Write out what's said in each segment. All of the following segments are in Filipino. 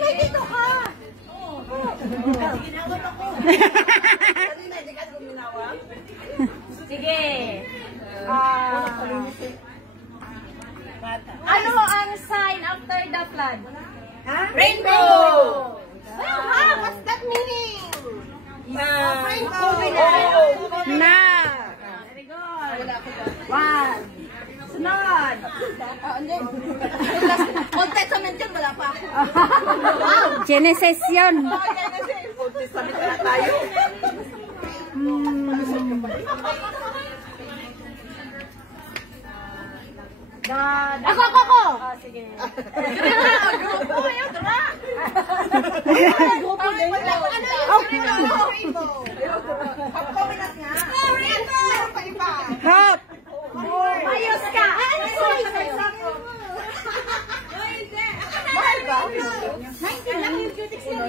may dito ka. Ginawag ako. Kanina, hindi ka guminawa. Sige. Ano ang sign after the flood? Ha? Rainbow! Well, ha? What's that meaning? Rainbow. Na! Very good. One. Sunod. Old Testament yun, wala pa ako. Genesis yun. Old Testament na tayo. Ako! Sige. Grupo kayo, dra. Grupo din. Rainbow. Pag-comment nga. Rainbow! Pa iba. Hop! Ayos ka! Mahal ba? 19 lang yung cutics na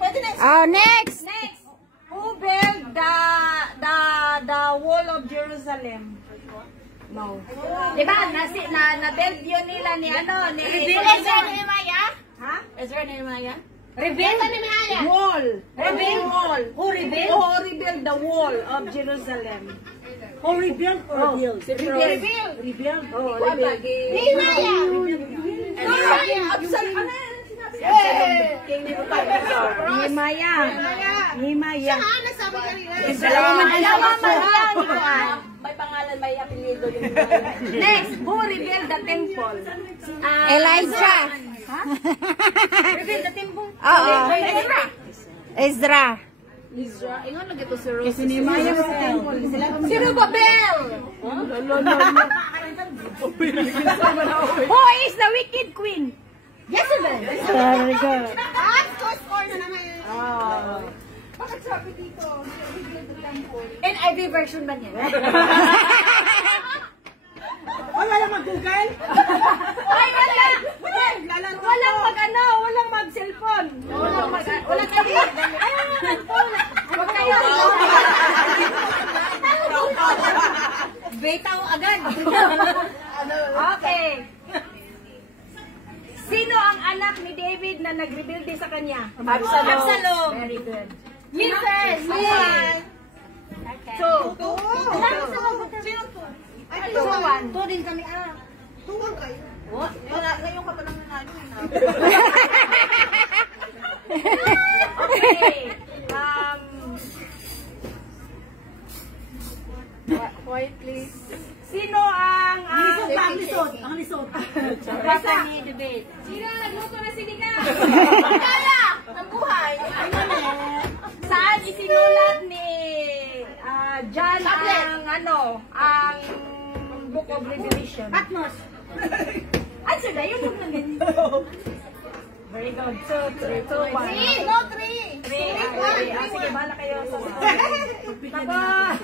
pwede na. Oh, next! Who built the wall of Jerusalem? No. Diba, na-build yun nila ni Ezra Nehemiah? Ha? Ezra Nehemiah? Rebuild wall. Rebuild wall. Who rebuild? Who rebuild the wall of Jerusalem? Who rebuild or build? Rebuild. Rebuild. Oh, rebuild. Nehemiah! Nehemiah. Nasabi kanina. May pangalan, may apelyido yung Next, who rebuilt the temple? Elijah. Ha? Rebuild the temple? Oo. Ezra. Ezra. Ingon lagi to si Rose. Kasi Nehemiah sa temple. Sino ba, Bel? Who is the wicked queen? Jezebel. Very good. Score na naman yun. Bakit sabi dito? NIV version ba niya? Wala lang mag-google? Ay, wala! Walang mag-ano, walang mag-cellphone. Walang kayo. Huwag kayo. Betaw agad. Okay. Sino ang anak ni David na nag-rebuild sa kanya? Absalom. Very good. Yes. Two. Sino to? Ay, Tuwan. Two din kami. Tuwan kayo. What? Ngayon ka pa lang nanalo. Okay. Quiet please. Sino ang lisod. basa ni debate? Sino nagluto na sinigang? Kaya! Ang buhay! Saan isinulat ni John ang Book of Revelation? Patmos. Answer na yun yung ganyan. Very good. 2, 3, 2, 1. 3! No, 3! 3. Sige, bahala kayo. Tapos.